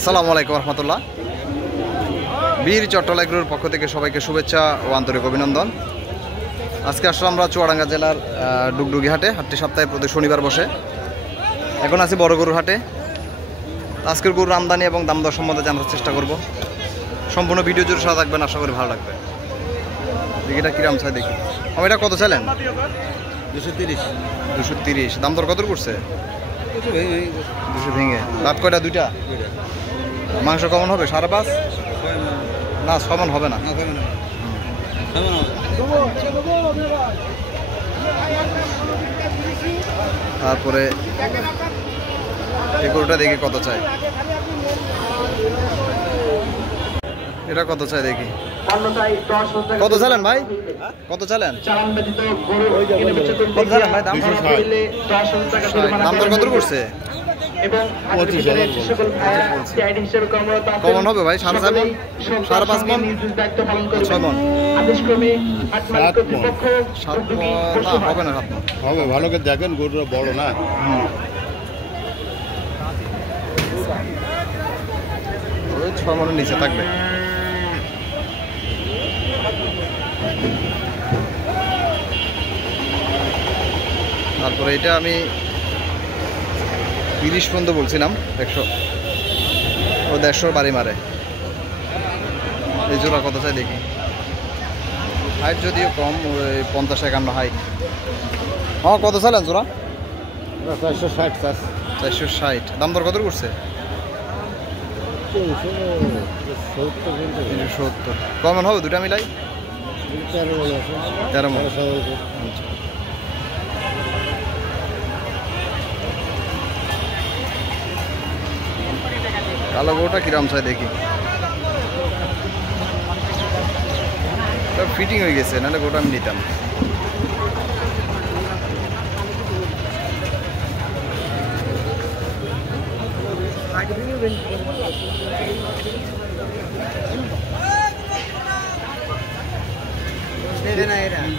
আসসালামু আলাইকুম রহমতুল্লাহ। বীর চট্টলা এগ্রোর পক্ষ থেকে সবাইকে শুভেচ্ছা ও আন্তরিক অভিনন্দন। আজকে আসলে আমরা চুয়াডাঙ্গা জেলার ডুগডুগি হাটে। হাটটি সপ্তাহে প্রতি শনিবার বসে। এখন আছি বড় গরুর হাটে। আজকের গরুর আমদানি এবং দাম দর সম্বন্ধে জানার চেষ্টা করব। সম্পূর্ণ ভিডিও জুড়ে সাথে থাকবেন, আশা করি ভালো লাগবে। এটা কিরাম চাই দেখি। আমি এটা কত চাইলেন? 230। দাম দর কত করছে? 200 ভেঙে। দাঁত কয়টা? দুইটা। মাংস কেমন হবে? 5.5 না 6 মণ হবে না। তারপরে এই গরুটা দেখি কত চাই। এটা কত চাই দেখি। কত চালেন ভাই? কত চালেন? কত চালেন ভাই? দাম দর কত করছে? কমন হবে ভাই? 4.5 মণ, 5.5 মণ, 6 মণ, 7 মণ না হবে না। 7 মণ হবে। ভালো করে দেখেন, গরুটা বড় না। 6 মণের নিচে থাকবে। তারপরে এটা আমি 30 পর্যন্ত বলছিলাম। 100 ও 150 বাড়ি মারে। এই জোড়া কত চাই দেখি। হাইট যদিও কম, ওই 50-51 হাইট। হ্যাঁ, কত চাইলেন জোড়া? 460। 460। দাম দর কত করছে? 370। কমন হবে দুটা মিলাই? 13 মণ। কালো গরুটা কিরাম চাই দেখি। ফিটিং হয়ে গেছে, নাহলে গরুটা আমি নিতাম।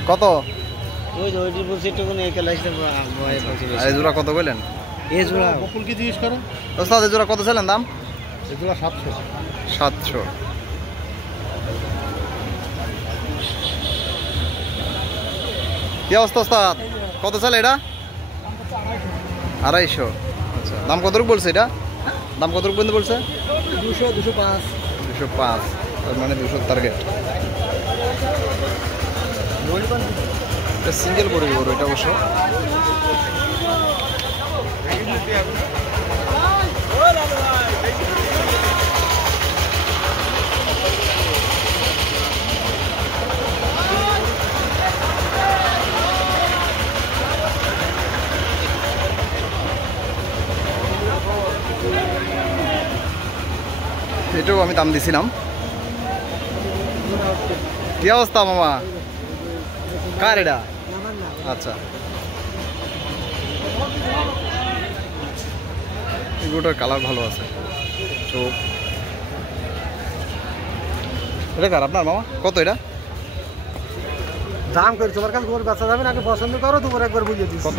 কত? এই জোড়া কত বললেন? ওস্তাদ, এই জোড়া কত ছিলেন দাম? 700। কি অবস্থা ওস্তাদ? কত চালে এটা? 250। আচ্ছা, দাম কত বলছে এটা? দাম কত পর্যন্ত বলছে? 205। তার মানে 200 টার্গেট। এটা সিঙ্গেল করে গরু এটা অবশ্য। এটাও আমি দাম দিছিলাম। কি অবস্থা মামা? কার এটা? আচ্ছা, এগুলোটার কালার ভালো আছে। চোখ এটা কার? আপনার মামা? কত এটা দাম করে তোমার কাছে গরু বেচা যাবে না? আগে পছন্দ করো, তোমার একবার বুঝিয়ে দিচ্ছি। কত?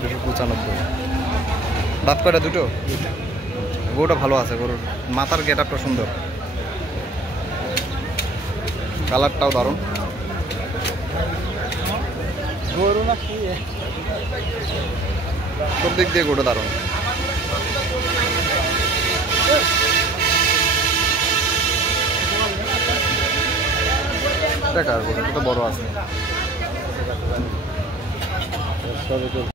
295। দাঁত কয়টা? দুটো। গরুটা ভালো আছে। গরুর মাথার গেট আপটা সুন্দর, কালারটাও দারুণ। গরু না সব দিক দিয়ে গরুটা দারুণ। দেখা গরুটা তো বড় আছে।